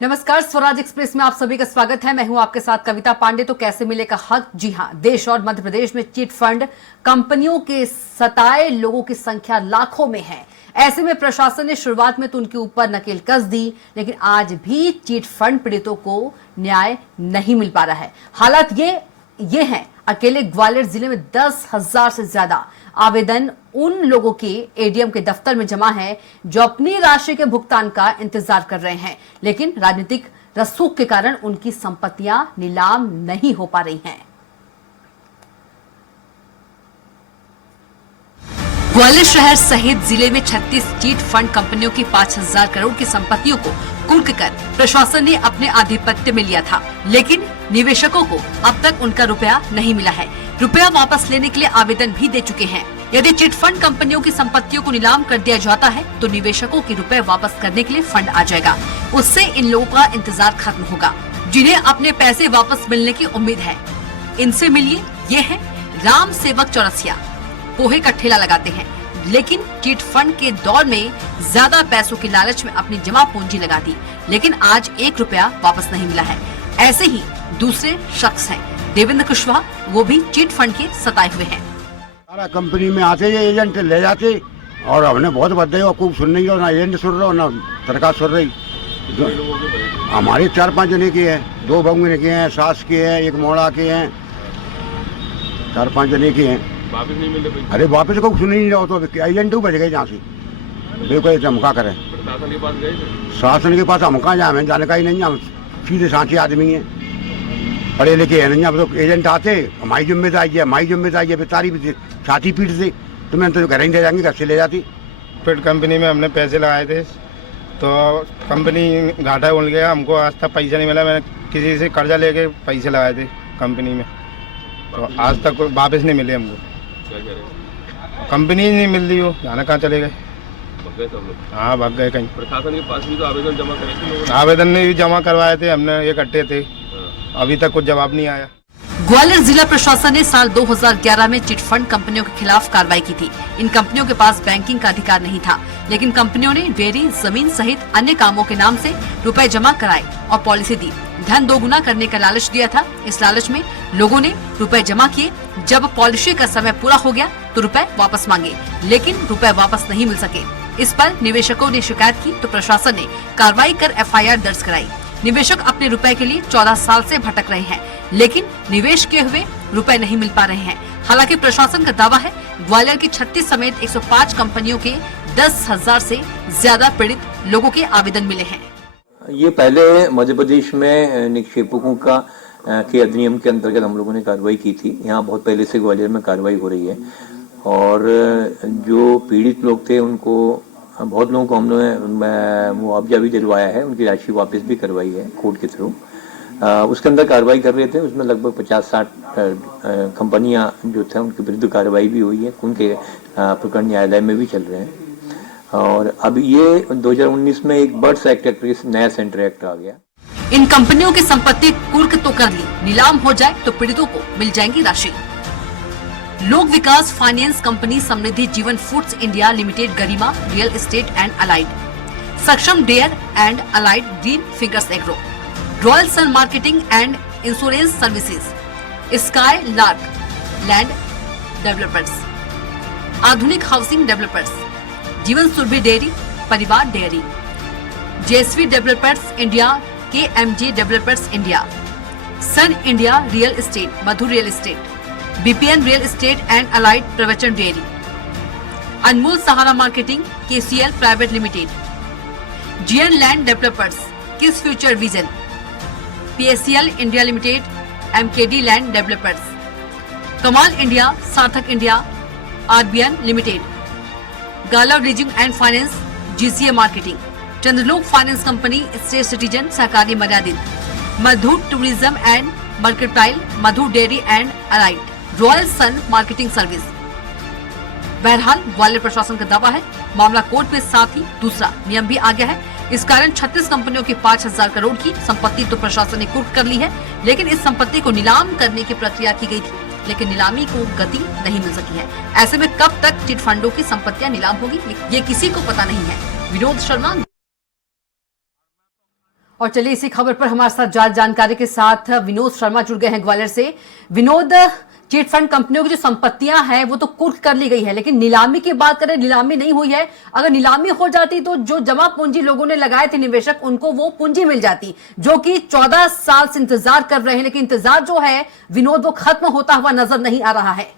नमस्कार, स्वराज एक्सप्रेस में आप सभी का स्वागत है। मैं हूं आपके साथ कविता पांडे। तो कैसे मिलेगा हक? जी हां, देश और मध्य प्रदेश में चिट फंड कंपनियों के सताए लोगों की संख्या लाखों में है। ऐसे में प्रशासन ने शुरुआत में तो उनके ऊपर नकेल कस दी, लेकिन आज भी चिट फंड पीड़ितों को न्याय नहीं मिल पा रहा है। हालात ये है, अकेले ग्वालियर जिले में 10,000 से ज्यादा आवेदन उन लोगों के एडीएम के दफ्तर में जमा है जो अपनी राशि के भुगतान का इंतजार कर रहे हैं, लेकिन राजनीतिक रसूख के कारण उनकी संपत्तियां नीलाम नहीं हो पा रही हैं। ग्वालियर शहर सहित जिले में 36 चिट फंड कंपनियों की 5,000 करोड़ की संपत्तियों को कुर्क कर प्रशासन ने अपने आधिपत्य में लिया था, लेकिन निवेशकों को अब तक उनका रुपया नहीं मिला है। रुपया वापस लेने के लिए आवेदन भी दे चुके हैं। यदि चिट फंड कंपनियों की संपत्तियों को नीलाम कर दिया जाता है तो निवेशकों के रुपए वापस करने के लिए फंड आ जाएगा। उससे इन लोगों का इंतजार खत्म होगा, जिन्हें अपने पैसे वापस मिलने की उम्मीद है। इनसे मिलिए, ये है राम सेवक चौरसिया। पोहे का ठेला लगाते हैं, लेकिन चिट फंड के दौर में ज्यादा पैसों के लालच में अपनी जमा पूंजी लगा दी, लेकिन आज 1 रुपया वापस नहीं मिला है। ऐसे ही दूसरे शख्स हैं देवेंद्र कुशवाहा, वो भी चिट फंड के सताए हुए हैं। सारा कंपनी में आते ये एजेंट ले जाते और हमने बहुत बदले और खूब सुन रही हो, ना एजेंट सुन रहा हो ना सरकार सुन रही। हमारे 4-5 जने के हैं, 2 बंगने के हैं, सास के हैं, 1 मोड़ा के हैं, 4-5 जने के हैं। वापस नहीं मिले। अरे वापस को सुन ही नहीं रहो तो एजेंट बच गए जहाँ से। बिल्कुल चमका करें। प्रशासन के पास गए थे? शासन के पास हम कहाँ जाए, हमें जानकारी नहीं, हम सीधे सांची आदमी हैं, पढ़े लिखे हैं नहीं। अब तो एजेंट आते, हमारी जिम्मेदारी है बेचारी भी छाती पीट से तुम्हें तो घर ही ले जाएंगे, घर से ले जाती। फिर कंपनी में हमने पैसे लगाए थे तो कंपनी घाटा उड़ गया, हमको आज तक पैसा नहीं मिला। मैंने किसी से कर्जा लेके पैसे लगाए थे कंपनी में, तो आज तक वापस नहीं मिले हमको। क्या कह रहे हैं? कंपनी ही नहीं मिल रही हो, जाना कहाँ चले गए? भाग गए सब लोग? हाँ, भाग गए कहीं। प्रशासन के पास भी तो आवेदन जमा करे थे लोगों ने? आवेदन नहीं जमा करवाए थे हमने, इकट्ठे थे, अभी तक कुछ जवाब नहीं आया। ग्वालियर जिला प्रशासन ने साल 2011 में चिट फंड कंपनियों के खिलाफ कार्रवाई की थी। इन कंपनियों के पास बैंकिंग का अधिकार नहीं था, लेकिन कंपनियों ने डेयरी, जमीन सहित अन्य कामों के नाम से रुपए जमा कराए और पॉलिसी दी। धन दोगुना करने का लालच दिया था। इस लालच में लोगों ने रुपए जमा किए। जब पॉलिसी का समय पूरा हो गया तो रुपए वापस मांगे, लेकिन रुपए वापस नहीं मिल सके। इस पर निवेशकों ने शिकायत की तो प्रशासन ने कार्रवाई कर FIR दर्ज कराई। निवेशक अपने रुपए के लिए 14 साल से भटक रहे हैं, लेकिन निवेश किए हुए रुपए नहीं मिल पा रहे हैं। हालांकि प्रशासन का दावा है ग्वालियर की 36 समेत 105 कंपनियों के 10,000 से ज्यादा पीड़ित लोगों के आवेदन मिले हैं। ये पहले मध्य प्रदेश में निक्षेपकों का के अधिनियम के अंतर्गत हम लोगों ने कार्रवाई की थी। यहाँ बहुत पहले से ग्वालियर में कार्रवाई हो रही है और जो पीड़ित लोग थे उनको, बहुत लोगों को हमने मुआवजा भी दिलवाया है, उनकी राशि वापस भी करवाई है कोर्ट के थ्रू। उसके अंदर कार्रवाई कर रहे थे, उसमें लगभग 50-60 कंपनियां जो थे उनके विरुद्ध कार्रवाई भी हुई है, उनके प्रकरण न्यायालय में भी चल रहे हैं। और अब ये 2019 में एक बर्ड्स एक्ट नया सेंटर एक्ट आ गया। इन कंपनियों की संपत्ति कुर्क तो कर ली, नीलाम हो जाए तो पीड़ितों को मिल जाएंगी राशि। लोक विकास finance company, Samriddhi Jeevan foods India limited, Garima real estate and allied, Saksham dairy and allied, green fingers agro, royal sun marketing and insurance services, sky lark land developers, Adhunik housing developers, Jeevan Surabhi dairy, Parivar dairy, JSV developers India, KMG developers India, sun India real estate, Madhur real estate, BPN real estate and allied, Pravachan dairy, Anmol Sahara marketing, KCL private limited, GN land developers, किस future vision, PSCL India limited, MKD land developers, Kamal India, Sarthak India, RBN limited, Galav leasing and finance, GCA marketing, Chandralok finance company, state citizen Sahakari Maryadit, Madhu tourism and mercantile, Madhu dairy and allied, royal sun marketing service. बहरहाल ग्वालियर प्रशासन का दावा है मामला court में, साथ ही दूसरा नियम भी आ गया है। इस कारण 36 कंपनियों की 5,000 करोड़ की संपत्ति तो प्रशासन ने कुर्क कर ली है, लेकिन इस संपत्ति को नीलाम करने की प्रक्रिया की गई थी, लेकिन नीलामी को गति नहीं मिल सकी है। ऐसे में कब तक चिट फंडों की संपत्तियां नीलाम होगी, ये किसी को पता नहीं है। विनोद शर्मा। और चलिए इसी खबर पर हमारे साथ ज्यादा जानकारी के साथ विनोद शर्मा जुड़ गए हैं ग्वालियर से। विनोद, चिट फंड कंपनियों की जो संपत्तियां हैं वो तो कुर्क कर ली गई है, लेकिन नीलामी की बात करें, नीलामी नहीं हुई है। अगर नीलामी हो जाती तो जो जमा पूंजी लोगों ने लगाए थे, निवेशक, उनको वो पूंजी मिल जाती जो कि 14 साल से इंतजार कर रहे हैं। लेकिन इंतजार जो है विनोद, वो खत्म होता हुआ नजर नहीं आ रहा है।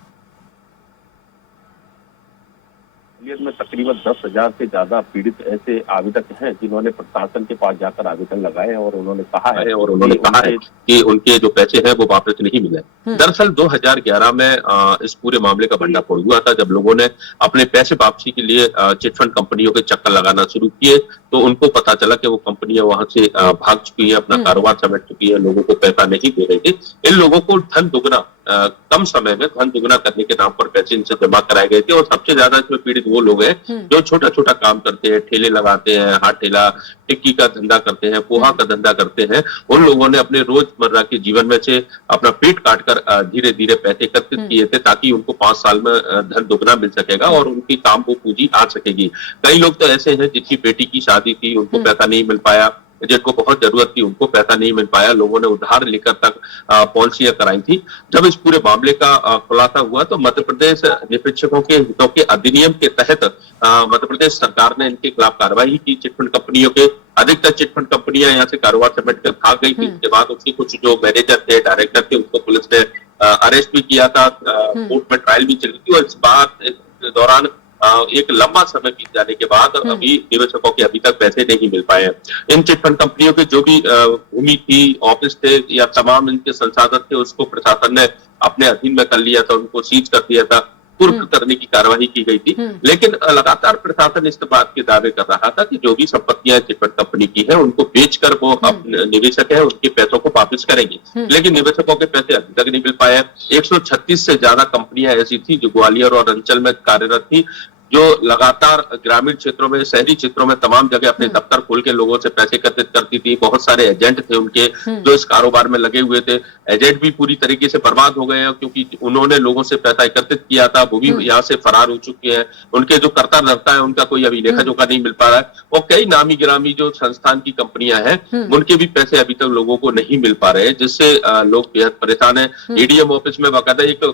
में तकरीबन 10,000 से ज्यादा पीड़ित ऐसे आवेदक हैं जिन्होंने प्रशासन के पास जाकर आवेदन लगाए और उन्होंने कहा है कि उनके जो पैसे हैं वो वापस नहीं मिले। दरअसल 2011 में इस पूरे मामले का भंडाफोड़ हुआ था, जब लोगों ने अपने पैसे वापसी के लिए चिटफंड कंपनियों के चक्कर लगाना शुरू किए तो उनको पता चला कि वो कंपनियां वहां से भाग चुकी है, अपना कारोबार समेट चुकी है, लोगों को पैसा नहीं दे रही थी। इन लोगों को धन दुगना कम समय में धन दुगना करने के नाम पर पैसे इनसे जमा कराए गए थे। और सबसे ज्यादा इसमें पीड़ित वो लोग हैं जो छोटा छोटा काम करते हैं, ठेले लगाते हैं, हाथ ठेला, टिक्की का धंधा करते हैं, पोहा का धंधा करते हैं। उन लोगों ने अपने रोजमर्रा के जीवन में से अपना पेट काट कर धीरे धीरे पैसे एकत्रित किए थे ताकि उनको 5 साल में धन दुगना मिल सकेगा और उनकी काम को पूंजी आ सकेगी। कई लोग तो ऐसे हैं जिनकी बेटी की शादी थी, उनको पैसा नहीं मिल पाया, जिनको बहुत जरूरत थी उनको पैसा नहीं मिल पाया, लोगों ने उधार लेकर तक पॉलिसियां कराई थी। जब इस पूरे मामले का खुलासा हुआ तो मध्य प्रदेश निवेशकों के हितों के अधिनियम के तहत मध्य प्रदेश सरकार ने इनके खिलाफ कार्रवाई की। चिटफंड कंपनियों के अधिकतर चिटफंड कंपनियां यहाँ से कारोबार समेट कर भाग गई थी। इसके बाद उसके कुछ जो मैनेजर थे, डायरेक्टर थे, उनको पुलिस ने अरेस्ट भी किया था, कोर्ट में ट्रायल भी चल रही थी। और इस बात के दौरान एक लंबा समय बीत जाने के बाद अभी निवेशकों के अभी तक पैसे नहीं मिल पाए हैं। इन चिटफंड कंपनियों के जो भी भूमि थी, ऑफिस थे या तमाम इनके संसाधन थे, उसको प्रशासन ने अपने अधीन में कर लिया था, उनको सीज कर दिया था, कुर्क करने की कार्रवाई की गई थी। लेकिन लगातार प्रशासन इस बात के दावे कर रहा था कि जो भी संपत्तियां चिटफंड कंपनी की है उनको बेचकर वो अपने निवेशक है उनके पैसों को वापस करेंगे। लेकिन निवेशकों के पैसे अभी तक नहीं मिल पाए। 136 से ज्यादा कंपनियां ऐसी थी जो ग्वालियर और अंचल में कार्यरत थी, जो लगातार ग्रामीण क्षेत्रों में, शहरी क्षेत्रों में तमाम जगह अपने दफ्तर खोल के लोगों से पैसे एकत्रित करती थी। बहुत सारे एजेंट थे उनके जो इस कारोबार में लगे हुए थे। एजेंट भी पूरी तरीके से बर्बाद हो गए हैं क्योंकि उन्होंने लोगों से पैसा एकत्रित किया था, वो भी यहाँ से फरार हो चुके हैं। उनके जो कर्ता धर्ता है उनका कोई अभी लेखा जोखा नहीं मिल पा रहा है। और कई नामी गिरामी जो संस्थान की कंपनियां हैं उनके भी पैसे अभी तक लोगों को नहीं मिल पा रहे हैं, जिससे लोग बेहद परेशान है। एडीएम ऑफिस में बाकायदा एक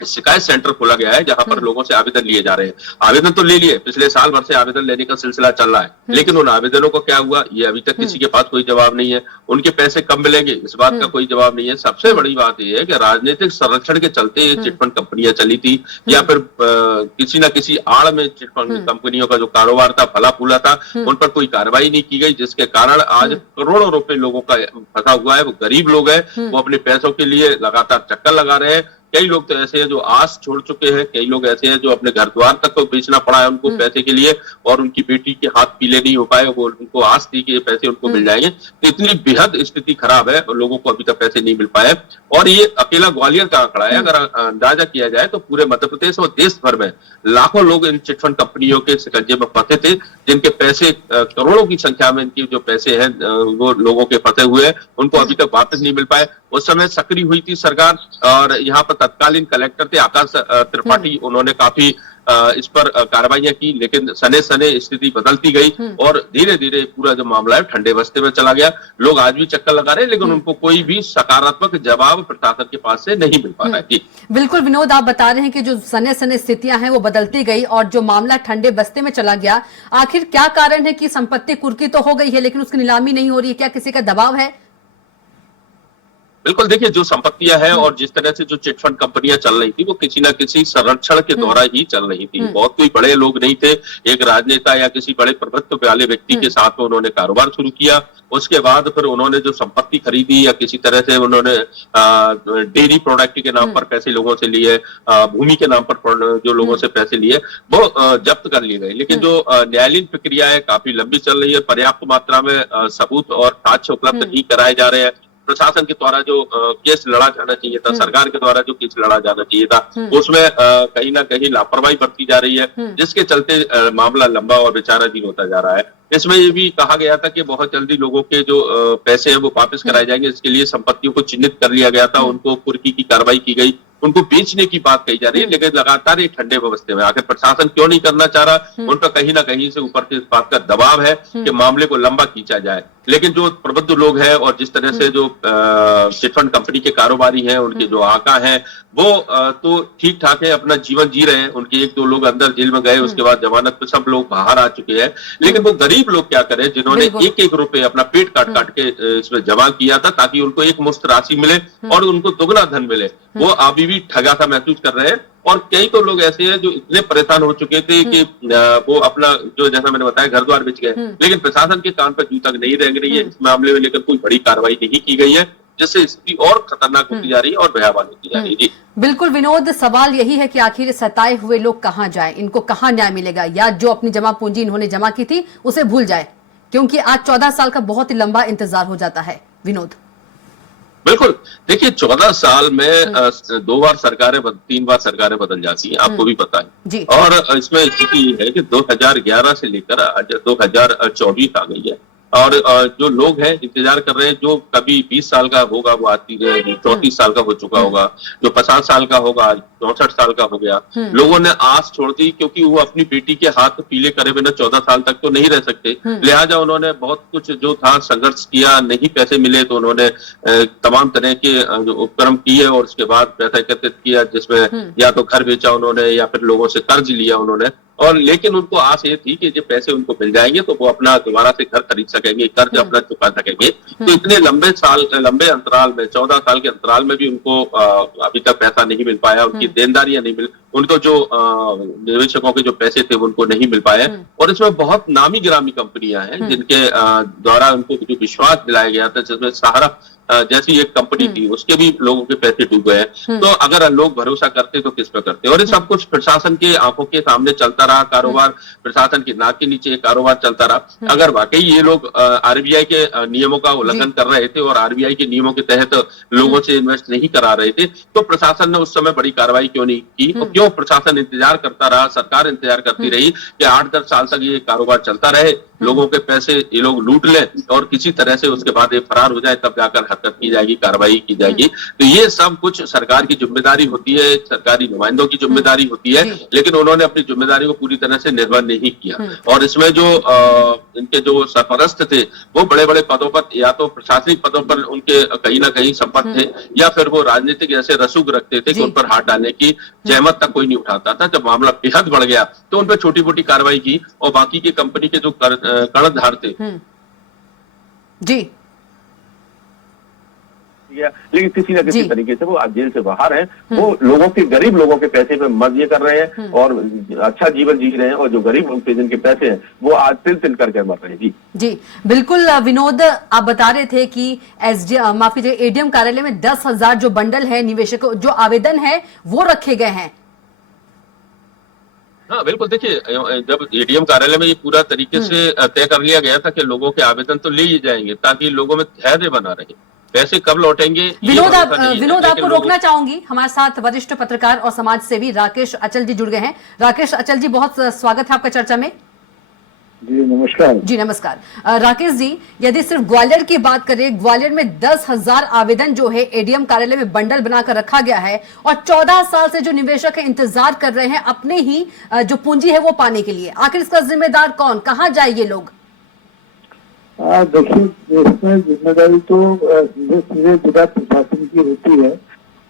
शिकायत सेंटर खोला गया है जहां पर लोगों से आवेदन लिए जा रहे हैं। आवेदन तो ले लिए, पिछले साल भर से आवेदन लेने का सिलसिला चल रहा है, लेकिन उन आवेदनों को क्या हुआ ये अभी तक किसी के पास कोई जवाब नहीं है। उनके पैसे कब मिलेंगे इस बात का कोई जवाब नहीं है। सबसे बड़ी बात यह है कि राजनीतिक संरक्षण के चलते ये चिटफंड कंपनियां चली थी या फिर किसी न किसी आड़ में चिटफंड कंपनियों का जो कारोबार था, फला फूला था, उन पर कोई कार्रवाई नहीं की गई, जिसके कारण आज करोड़ों रुपए लोगों का फंसा हुआ है। वो गरीब लोग हैं, वो अपने पैसों के लिए लगातार चक्कर लगा रहे हैं। कई लोग तो ऐसे हैं जो आस छोड़ चुके हैं, कई लोग ऐसे हैं जो अपने घर द्वार तक को बेचना पड़ा है उनको पैसे के लिए, और उनकी बेटी के हाथ पीले नहीं हो पाए, वो उनको आस थी कि ये पैसे उनको मिल जाएंगे। तो इतनी बेहद स्थिति खराब है और लोगों को अभी तक पैसे नहीं मिल पाए। और ये अकेला ग्वालियर का आंकड़ा है, अगर अंदाजा किया जाए तो पूरे मध्य प्रदेश और देश भर में लाखों लोग इन चिटफंड कंपनियों के शिकंजे में फंसे थे, जिनके पैसे करोड़ों की संख्या में इनके जो पैसे हैं वो लोगों के फंसे हुए हैं, उनको अभी तक वापस नहीं मिल पाए। उस समय सक्रिय हुई थी सरकार और यहाँ पर तत्कालीन कलेक्टर थे आकाश त्रिपाठी, उन्होंने काफी इस पर कार्रवाइयां की, लेकिन सने सने स्थिति बदलती गई और धीरे धीरे पूरा जो मामला है ठंडे बस्ते में चला गया। लोग आज भी चक्कर लगा रहे हैं, लेकिन उनको कोई भी सकारात्मक जवाब प्रशासन के पास से नहीं मिल पा रहा है। जी बिल्कुल विनोद, आप बता रहे हैं कि जो सने सने स्थितियां हैं वो बदलती गई और जो मामला ठंडे बस्ते में चला गया। आखिर क्या कारण है कि संपत्ति कुर्की तो हो गई है लेकिन उसकी नीलामी नहीं हो रही है? क्या किसी का दबाव है? बिल्कुल, देखिए जो संपत्तियां हैं और जिस तरह से जो चिटफंड कंपनियां चल रही थी वो किसी न किसी संरक्षण के द्वारा ही चल रही थी। बहुत कोई बड़े लोग नहीं थे, एक राजनेता या किसी बड़े प्रभुत्व वाले व्यक्ति के साथ में उन्होंने कारोबार शुरू किया। उसके बाद फिर उन्होंने जो संपत्ति खरीदी या किसी तरह से उन्होंने डेयरी प्रोडक्ट के नाम पर पैसे लोगों से लिए, भूमि के नाम पर जो लोगों से पैसे लिए वो जब्त कर लिए गए। लेकिन जो न्यायालयीन प्रक्रिया है काफी लंबी चल रही है, पर्याप्त मात्रा में सबूत और साक्ष्य उपलब्ध नहीं कराए जा रहे हैं। प्रशासन के द्वारा जो केस लड़ा जाना चाहिए था, सरकार के द्वारा जो केस लड़ा जाना चाहिए था, उसमें कहीं ना कहीं लापरवाही बरती जा रही है, जिसके चलते मामला लंबा और विचाराधीन होता जा रहा है। इसमें ये भी कहा गया था कि बहुत जल्दी लोगों के जो पैसे हैं वो वापस कराए जाएंगे। इसके लिए संपत्तियों को चिन्हित कर लिया गया था, उनको कुर्की की कार्रवाई की गई, उनको बेचने की बात कही जा रही है, लेकिन लगातार ये ठंडे बस्ते में आखिर प्रशासन क्यों नहीं करना चाह रहा? उन पर कहीं ना कहीं से ऊपर से इस बात का दबाव है कि मामले को लंबा खींचा जाए। लेकिन जो प्रबुद्ध लोग हैं और जिस तरह से जो चिटफंड कंपनी के कारोबारी हैं, उनके जो आका हैं, वो तो ठीक ठाक है, अपना जीवन जी रहे हैं। उनके 1-2 लोग अंदर जेल में गए, उसके बाद जमानत पे सब लोग बाहर आ चुके हैं। लेकिन वो गरीब लोग क्या करें, जिन्होंने 1-1 रुपए अपना पेट काट काट के इसमें जमा किया था ताकि उनको एक मुश्त राशि मिले और उनको दुगना धन मिले, वो अभी भी ठगा सा महसूस कर रहे हैं। और कई तो लोग ऐसे हैं जो इतने परेशान हो चुके थे कि वो अपना जो, जैसा मैंने बताया, घर द्वार बेच गए, लेकिन प्रशासन के कान पर जू तक नहीं रह रही है। इस मामले में लेकर कोई बड़ी कार्रवाई नहीं की गई है, जिससे स्थिति और खतरनाक होती जा रही है और भयावह होती जा रही है। जी बिल्कुल विनोद, सवाल यही है कि आखिर सताए हुए लोग कहां जाएं, इनको कहां न्याय मिलेगा, या जो अपनी जमा पूंजी इन्होंने जमा की थी उसे भूल जाए, क्योंकि आज 14 साल का बहुत ही लंबा इंतजार हो जाता है। विनोद, बिल्कुल, देखिए 14 साल में 2 बार सरकारें 3 बार सरकारें बदल जाती हैं, आपको भी पता है। और इसमें स्थिति ये है कि 2011 से लेकर 2024 आ गई है, और जो लोग हैं इंतजार कर रहे हैं, जो कभी 20 साल का होगा वो आज 34 साल का हो चुका होगा, जो 50 साल का होगा आज 64 साल का हो गया। लोगों ने आस छोड़ दी, क्योंकि वो अपनी बेटी के हाथ पीले करे बिना 14 साल तक तो नहीं रह सकते। लिहाजा उन्होंने बहुत कुछ जो था संघर्ष किया, नहीं पैसे मिले तो उन्होंने तमाम तरह के जो उपक्रम किए और उसके बाद पैसा एकत्रित किया, जिसमें या तो घर बेचा उन्होंने या फिर लोगों से कर्ज लिया उन्होंने। और लेकिन उनको आस ये थी कि जो पैसे उनको मिल जाएंगे तो वो अपना दोबारा से घर खरीद सकेंगे, कर्ज अपना चुका सकेंगे। तो इतने लंबे अंतराल में, 14 साल के अंतराल में भी उनको अभी तक पैसा नहीं मिल पाया, उनकी देनदारियां नहीं मिल, उनको जो निवेशकों के जो पैसे थे उनको नहीं मिल पाए। और इसमें बहुत नामी गिरामी कंपनियां हैं जिनके द्वारा उनको जो विश्वास दिलाया गया था, जिसमें सहारा जैसी एक कंपनी थी, उसके भी लोगों के पैसे डूब गए। तो अगर लोग भरोसा करते तो किस पर करते, और ये सब कुछ प्रशासन के आंखों के सामने चलता रहा, कारोबार प्रशासन की नाक के नीचे कारोबार चलता रहा। अगर वाकई ये लोग आरबीआई के नियमों का उल्लंघन कर रहे थे और आरबीआई के नियमों के तहत लोगों से इन्वेस्ट नहीं करा रहे थे, तो प्रशासन ने उस समय बड़ी कार्रवाई क्यों नहीं की? और क्यों प्रशासन इंतजार करता रहा, सरकार इंतजार करती रही कि 8-10 साल तक ये कारोबार चलता रहे, लोगों के पैसे ये लोग लूट लें और किसी तरह से उसके बाद ये फरार हो जाए, तब जाकर हरकत की जाएगी, कार्रवाई की जाएगी। तो ये सब कुछ सरकार की जिम्मेदारी होती है, सरकारी नुमाइंदों की जिम्मेदारी होती है, लेकिन उन्होंने अपनी जिम्मेदारी को पूरी तरह से निर्वहन नहीं किया। और इसमें जो इनके जो सरपरस्त थे वो बड़े बड़े पदों पर, या तो प्रशासनिक पदों पर उनके कहीं ना कहीं संपर्क थे, या फिर वो राजनीतिक ऐसे रसूख रखते थे कि उन पर हाथ डालने की जहमत तक कोई नहीं उठाता था। जब मामला बेहद बढ़ गया तो उन पर छोटी मोटी कार्रवाई की और बाकी के कंपनी के जो कर्णधार थे जी, लेकिन किसी न किसी तरीके से वो आज जेल से बाहर हैं। वो लोगों के, गरीब लोगों के पैसे पे मर्जी कर रहे हैं और अच्छा जीवन जी रहे हैं, और जो गरीब लोग थे जिनके पैसे हैं वो आज तिल करके मर रहे हैं। जी बिल्कुल विनोद, आप बता रहे थे कि माफ कीजिए, एडीएम कार्यालय में 10,000 जो बंडल है निवेशकों जो आवेदन है वो रखे गए हैं। हाँ बिल्कुल, देखिए जब एडीएम कार्यालय में ये पूरा तरीके से तय कर लिया गया था कि लोगों के आवेदन तो ले ही जाएंगे ताकि लोगों में धैर्य बना रहे, पैसे कब लौटेंगे। विनोद आपको रोकना चाहूंगी, हमारे साथ वरिष्ठ पत्रकार और समाज सेवी राकेश अचल जी जुड़ गए हैं। राकेश अचल जी, बहुत स्वागत है आपका चर्चा में। जी नमस्कार। जी नमस्कार। राकेश जी, यदि सिर्फ ग्वालियर की बात करें, ग्वालियर में 10,000 आवेदन जो है एडीएम कार्यालय में बंडल बनाकर रखा गया है, और 14 साल से जो निवेशक है इंतजार कर रहे हैं अपने ही जो पूंजी है वो पाने के लिए, आखिर इसका जिम्मेदार कौन, कहाँ जाए ये लोग? देखिए, इसमें जिम्मेदारी तो सीधे जिला प्रशासन की होती है,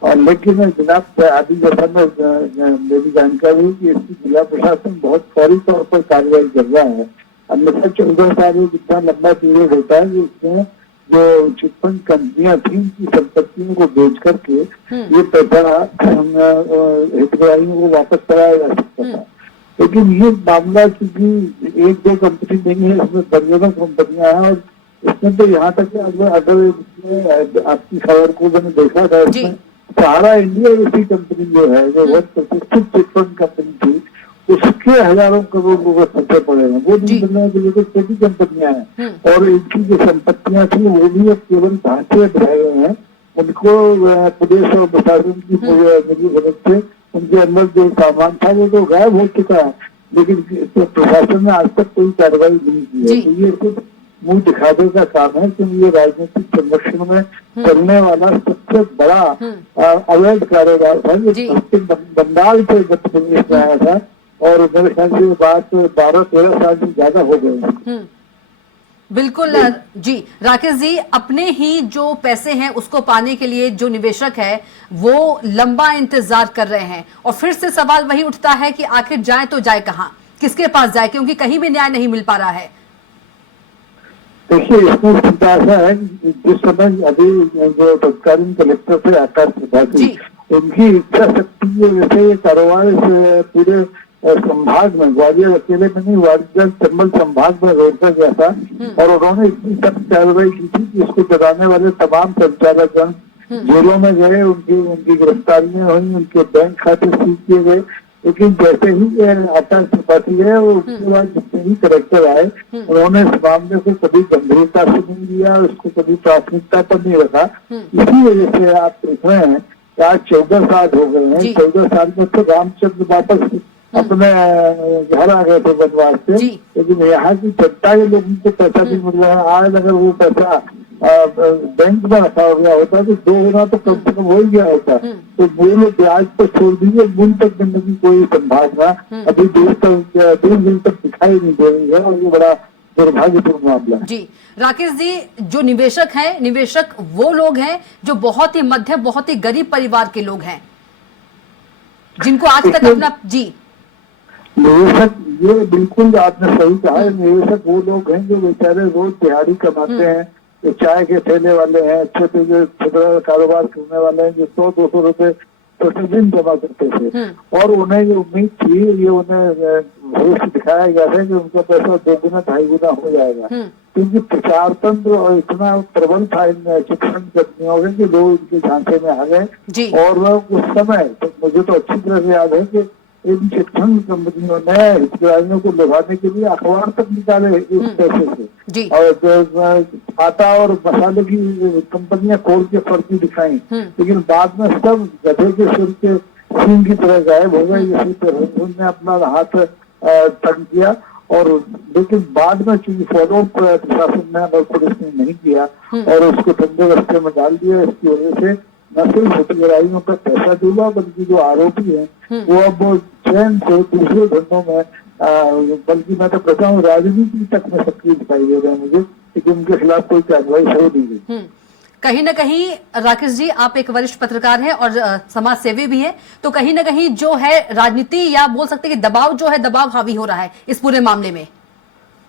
और लेकिन जनाब अभी जैसा मेरी जानकारी है कि इसकी जिला प्रशासन बहुत फौरी तौर पर कार्रवाई कर रहा है। अन्यथा 14 साल में जितना लंबा पीरियड होता है उसमें जो चिटफंड कंपनियां थी उनकी संपत्तियों को बेच करके ये पैसा हितग्राहियों को वापस कराया जा सकता था। लेकिन ये मामला क्योंकि 1-2 कंपनी नहीं है, इसमें दर्जनों कंपनियां हैं, और इसमें तो यहाँ तक अगर आपकी खबर को मैंने देखा था, इसमें सहारा इंडिया जैसी कंपनी जो है, जो बहुत प्रतिष्ठित चिटफंड कंपनी थी, उसके हजारों करोड़ रुपए फंसे पड़े हैं। वो नहीं मिलने के लिए छोटी कंपनियां हैं, और इनकी जो संपत्तियां थी वो भी अब केवल ढांचे रह गए हैं। उनको पुलिस और प्रशासन की मदद से उनके अंदर जो सामान था वो तो गायब हो चुका है, लेकिन प्रशासन ने आज तक कोई कार्रवाई नहीं की है। तो ये सिर्फ मुंह दिखाने का काम है, क्योंकि ये राजनीतिक संरक्षण में चलने वाला सबसे बड़ा अवैध कारोबार था, जो बंगाल से मध्य प्रदेश में आया था, और मेरे ख्याल से ये बात 12-13 साल से ज्यादा हो गई है। बिल्कुल जी। राकेश जी, अपने ही जो पैसे हैं उसको पाने के लिए जो निवेशक है वो लंबा इंतजार कर रहे हैं, और फिर से सवाल वही उठता है कि आखिर जाए तो जाए कहां, किसके पास जाए, क्योंकि कहीं भी न्याय नहीं मिल पा रहा है। देखिए, इसमें चिंता ऐसा है कि जिस समय अभी जो तत्कालीन कलेक्टर थे आकाश त्रिपाठी, उनकी इच्छा शक्ति की वजह से ये कारोबार इस पूरे संभाग में, ग्वालियर अकेले में नहीं, ग्वालियर चंबल संभाग में रोका गया था, और उन्होंने इतनी सख्त कार्रवाई की थी कि इसको चलाने वाले तमाम संचालक जेलों में गए, उनकी गिरफ्तारियां हुई, उनके बैंक खाते सीज किए गए। लेकिन जैसे ही आकाश त्रिपाठी है, उसके बाद जितने भी कलेक्टर आए, उन्होंने इस मामले को कभी गंभीरता से नहीं लिया, उसको कभी प्राथमिकता पर नहीं रखा। इसी वजह से आप देख रहे हैं कि आज 14 साल हो गए हैं। 14 साल में तो रामचंद्र वापस अपने घर आ गए थे वनवास से, लेकिन यहाँ की जनता के लोगों को पैसा नहीं मिल रहा है। आज अगर वो पैसा बैंक में रखा हो गया होता तो 2 गुना तो कम से कम हो ही गया होता। तो मूल ब्याज को छोड़ दीजिए, मूल तक मिलने की कोई संभावना अभी दूर तक दिखाई नहीं दे रही है, और ये बड़ा दुर्भाग्यपूर्ण मामला है। जी राकेश जी, जो निवेशक वो लोग हैं जो बहुत ही मध्यम, बहुत ही गरीब परिवार के लोग हैं, जिनको आज तक अपना निवेशक, ये बिल्कुल आपने सही कहा है। निवेशक वो लोग हैं जो बेचारे रोज दिहाड़ी कमाते हैं, जो चाय के ठेले वाले हैं, छोटे कारोबार करने वाले हैं, जो 100-200 रुपए प्रतिदिन जमा करते थे, और उन्हें ये उम्मीद थी, ये उन्हें भविष्य दिखाया गया था कि उनका पैसा 2 गुना 2.5 गुना हो जाएगा, क्योंकि प्रचार तंत्र और इतना प्रबल था इन चिटफंड कंपनियों के कि लोग इनके झांसे में आ गए। और वह उस समय तो मुझे तो अच्छी तरह से याद है कि इन चिटफंड कंपनियों ने हितग्राहियों को लुभाने के लिए अखबार तक निकाले इस पैसे से, और आटा और मसाले की कंपनियां खोल के फर्जी दिखाई, लेकिन बाद में सब गधे के सिर के सींग की तरह गायब हो गए। इसी तरह उन्होंने अपना हाथ तंग किया, और लेकिन बाद में चूंकि फॉलो प्रशासन ने और पुलिस ने नहीं किया और उसको ठंडे रास्ते में डाल दिया, इसकी वजह से न सिर्फ हितग्राहियों का पैसा डूबा, बल्कि जो आरोपी हैं वो अब चैन से दूसरे धंधों में, बल्कि मैं तो कहता हूँ राजनीति तक में सक्रिय दिखाई दे रहे हैं मुझे, लेकिन उनके खिलाफ कोई कार्रवाई हो नहीं गई। कहीं ना कहीं राकेश जी, आप एक वरिष्ठ पत्रकार हैं और समाज सेवी भी हैं, तो कहीं ना कहीं जो है राजनीति, या बोल सकते हैं कि दबाव जो है, दबाव हावी हो रहा है इस पूरे मामले में।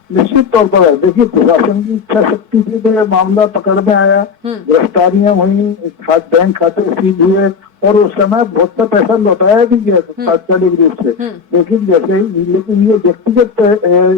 निश्चित तौर पर देखिए, प्रशासन की इच्छा शक्ति थी तो मामला पकड़ में आया, गिरफ्तारियां हुई, बैंक खाते सीज हुए, और उस समय बहुत सा पैसा लौटाया भी गया तात्कालिक रूप से। लेकिन ये व्यक्तिगत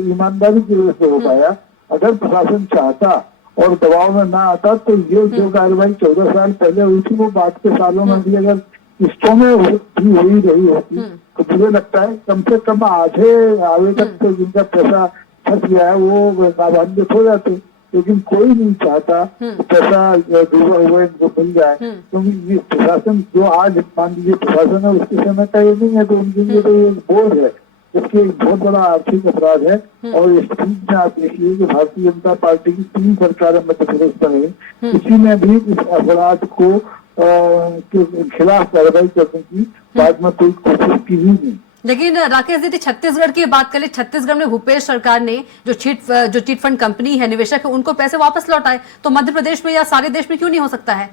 ईमानदारी की वजह से हो पाया। अगर प्रशासन चाहता और दबाव में ना आता तो ये जो कार्रवाई 14 साल पहले हुई थी, वो बाद के सालों में भी अगर किस्तों में भी हो ही रही होती, तो मुझे लगता है कम से कम आधे आवेदक तो जिनका पैसा फंस गया है वो लाभान्वित हो जाते। लेकिन कोई नहीं चाहता पैसा डूबा हुआ इनको मिल जाए, क्योंकि ये प्रशासन जो आज मान लीजिए प्रशासन है, उसके समय का ये नहीं है, तो उनके लिए तो ये बोझ है, इसके एक बहुत बड़ा आर्थिक अपराध है। और इस चीज में आप देखिए कि भारतीय जनता पार्टी की 3 सरकारें मध्य प्रदेश में रही, किसी ने भी इस अपराध को के खिलाफ कार्रवाई करने की बाद में कोई कोशिश की ही नहीं। लेकिन राकेश जी, छत्तीसगढ़ की बात करें, छत्तीसगढ़ में भूपेश सरकार ने जो चिट फंड कंपनी है, निवेशक है, उनको पैसे वापस लौटाए, तो मध्य प्रदेश में या सारे देश में क्यों नहीं हो सकता है?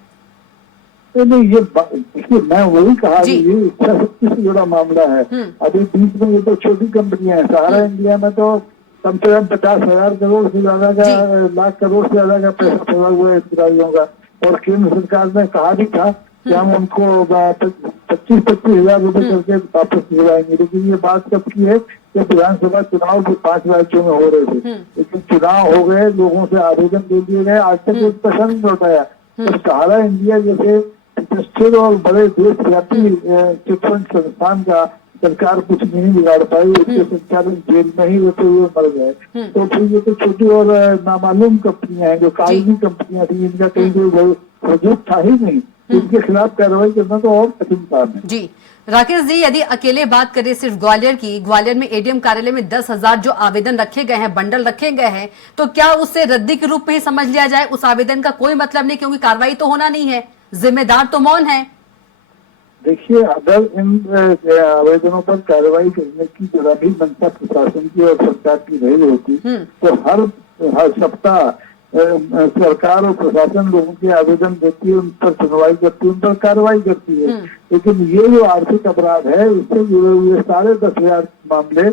नहीं, ये देखिए, मैं वही कहा, ये इच्छा शक्ति से जुड़ा मामला है। अभी बीच में ये तो छोटी कंपनियां हैं, सहारा इंडिया में तो कम से कम 50,000 करोड़ से ज्यादा का, लाख करोड़ से ज्यादा का पैसा फंसा हुआ है हितग्राहियों का, और केंद्र सरकार ने कहा भी था कि हम उनको 25-25 हजार रुपए करके वापस दिलवाएंगे। लेकिन ये बात कब की है कि विधानसभा चुनाव जो 5 राज्यों में हो रहे थे, लेकिन चुनाव हो गए, लोगों से आवेदन दे दिए गए, आज तक एक पैसा नहीं लौटाया। तो सहारा इंडिया जैसे प्रतिष्ठित और बड़े देशव्यापी चिटफंड संस्थान का सरकार कुछ नहीं बिगाड़ पाई, उसके संचालन जेल में ही रहते हुए मर गए। तो फिर ये तो छोटी और नामालूम कंपनियां हैं, जो कागजी कंपनियां थी, इनका कहीं कोई वजूद था ही नहीं, इनके खिलाफ कार्रवाई करना तो और कठिन काम है। जी राकेश जी, यदि अकेले बात करें सिर्फ ग्वालियर की, ग्वालियर में एडीएम कार्यालय में 10,000 जो आवेदन रखे गए हैं, बंडल रखे गए हैं, तो क्या उससे रद्दी के रूप में ही समझ लिया जाए? उस आवेदन का कोई मतलब नहीं, क्योंकि कार्रवाई तो होना नहीं है, जिम्मेदार तो मौन है। देखिए, अगर इन आवेदनों पर कार्रवाई करने की जरा भी मंशा प्रशासन की और सरकार की नहीं होती, तो हर हर सप्ताह सरकार और प्रशासन लोगों के आवेदन देती है, उन पर सुनवाई करती है, उन पर कार्रवाई करती है। लेकिन ये जो आर्थिक अपराध है, इससे जुड़े हुए 10,500 मामले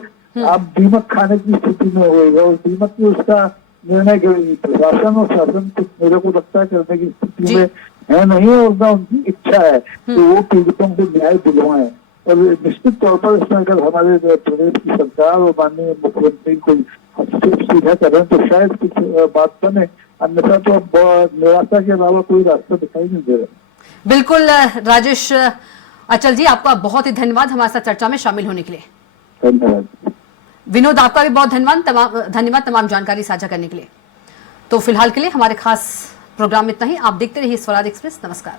आप दीमक खाने की स्थिति में होगा और दीमक की उसका निर्णय करेगी प्रशासन और शासन। कुछ मेरे को लगता है करने की स्थिति में है नहीं और ना उनकी इच्छा है कि वो पीड़ितों को न्याय दिलवाएं। और निश्चित तौर पर इसमें अगर हमारे प्रदेश की सरकार और माननीय मुख्यमंत्री कोई हस्तक्षेप सीधा करें तो शायद कुछ बात बने, अन्यथा तो अब निराशा के अलावा कोई रास्ता दिखाई नहीं दे रहा। बिल्कुल राजेश अचल जी, आपका बहुत ही धन्यवाद हमारे साथ चर्चा में शामिल होने के लिए। धन्यवाद। विनोद, आपका भी बहुत धन्यवाद तमाम जानकारी साझा करने के लिए। तो फिलहाल के लिए हमारे खास प्रोग्राम में इतना ही। आप देखते रहिए स्वराज एक्सप्रेस। नमस्कार।